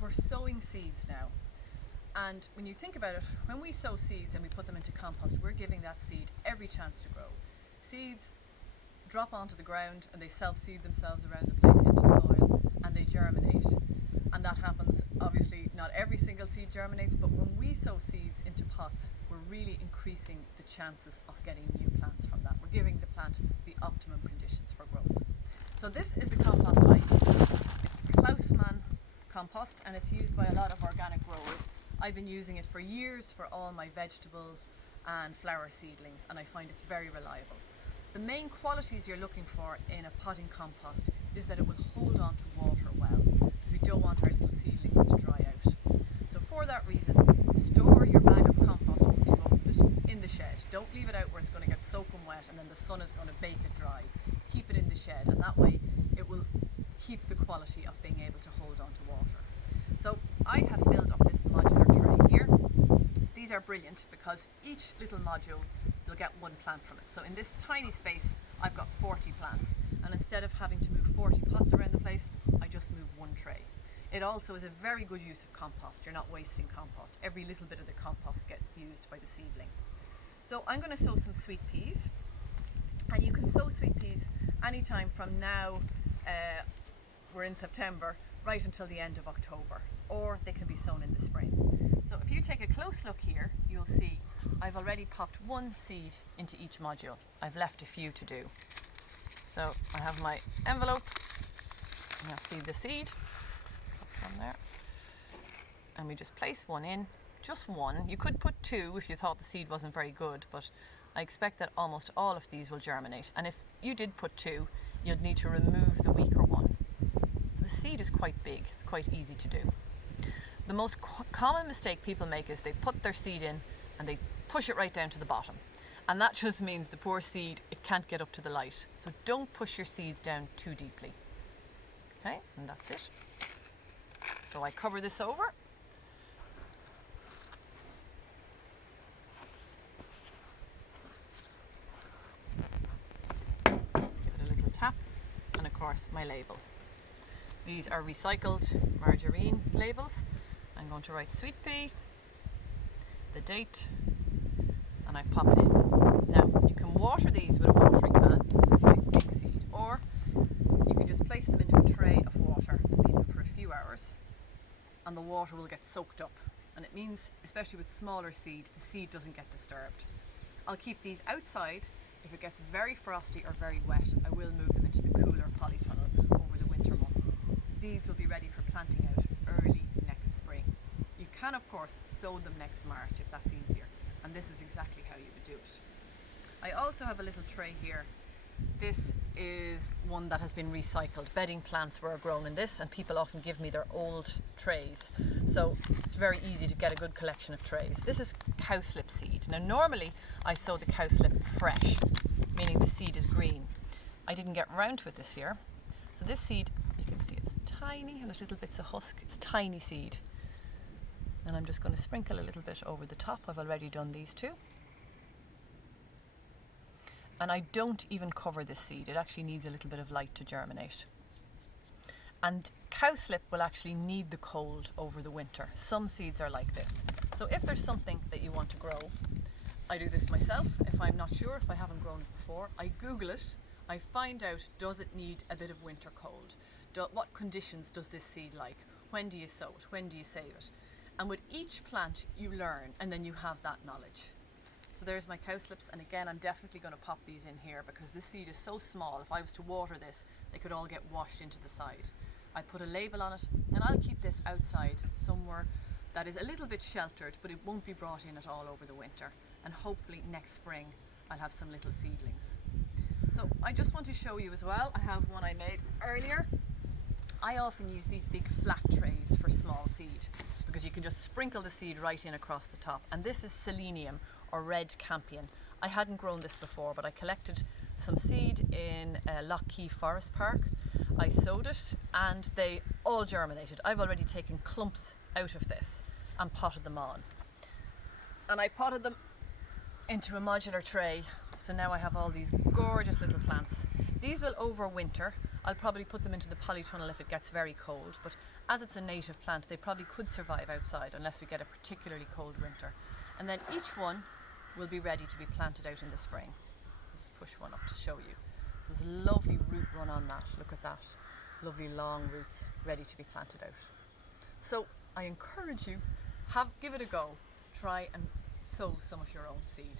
we're sowing seeds now. And when you think about it, when we sow seeds and we put them into compost, we're giving that seed every chance to grow. Seeds drop onto the ground and they self-seed themselves around the place into soil, and they germinate. And that happens, obviously not every single seed germinates, but when we sow seeds into pots, we're really increasing the chances of getting new plants from that. We're giving the plant the optimum conditions for growth. So this is the compost I use. It's Klausmann compost, and it's used by a lot of organic growers. I've been using it for years for all my vegetable and flower seedlings, and I find it's very reliable. The main qualities you're looking for in a potting compost is that it will hold on to water well, because we don't want our little seedlings to dry out. So for that reason, store your bag of compost once you've opened it in the shed. Don't leave it out where it's going to get soaking wet and then the sun is going to bake it dry. Keep it in the shed, and that way it will keep the quality of being able to hold on to water. So I have filled up this modular tray here. These are brilliant because each little module, you'll get one plant from it. So in this tiny space, I've got 40 plants, and instead of having to move 40 pots around the place, I just move one tray. It also is a very good use of compost. You're not wasting compost. Every little bit of the compost gets used by the seedling. So I'm going to sow some sweet peas, and you can sow sweet peas anytime from now, we're in September, right until the end of October, or they can be sown in the spring. So if you take a close look here, you'll see I've already popped one seed into each module. I've left a few to do. So I have my envelope, and you'll see the seed from there, and we just place one in, just one. You could put two if you thought the seed wasn't very good, but I expect that almost all of these will germinate, and if you did put two, you'd need to remove the weaker one. The seed is quite big, it's quite easy to do. The most common mistake people make is they put their seed in and they push it right down to the bottom, and that just means the poor seed, it can't get up to the light. So don't push your seeds down too deeply. Okay, and that's it. So I cover this over. Give it a little tap, and of course my label. These are recycled margarine labels. I'm going to write sweet pea, the date, and I pop it in. Now you can water these with a watering can, because it's a nice big seed, or you can just place them into a tray of water and leave them for a few hours, and the water will get soaked up, and it means, especially with smaller seed, the seed doesn't get disturbed. I'll keep these outside. If it gets very frosty or very wet, I will move them into the cooler polytunnel over the winter months. These will be ready for planting out early next spring. You can of course sow them next March if that's easier, and this is exactly how you would do it. I also have a little tray here. This is one that has been recycled. Bedding plants were grown in this, and people often give me their old trays. So it's very easy to get a good collection of trays. This is cowslip seed. Now normally I sow the cowslip fresh, meaning the seed is green. I didn't get round to it this year. So this seed, you can see it's tiny, and there's little bits of husk. It's tiny seed. And I'm just going to sprinkle a little bit over the top. I've already done these two. And I don't even cover this seed. It actually needs a little bit of light to germinate. And cowslip will actually need the cold over the winter. Some seeds are like this. So if there's something that you want to grow, I do this myself. If I'm not sure, if I haven't grown it before, I Google it. I find out, does it need a bit of winter cold? What conditions does this seed like? When do you sow it? When do you save it? And with each plant you learn, and then you have that knowledge. So there's my cowslips, and again I'm definitely going to pop these in here because this seed is so small. If I was to water this, they could all get washed into the side. I put a label on it, and I'll keep this outside somewhere that is a little bit sheltered, but it won't be brought in at all over the winter. And hopefully next spring I'll have some little seedlings. So I just want to show you as well, I have one I made earlier. I often use these big flat trays for small seed because you can just sprinkle the seed right in across the top. And this is selenium, or red campion. I hadn't grown this before, but I collected some seed in Lough Key Forest Park. I sowed it and they all germinated. I've already taken clumps out of this and potted them on. And I potted them into a modular tray, so now I have all these gorgeous little plants. These will overwinter. I'll probably put them into the polytunnel if it gets very cold, but as it's a native plant, they probably could survive outside unless we get a particularly cold winter. And then each one will be ready to be planted out in the spring. Just push one up to show you. So there's a lovely root run on that. Look at that. Lovely long roots ready to be planted out. So I encourage you, give it a go. Try and sow some of your own seed.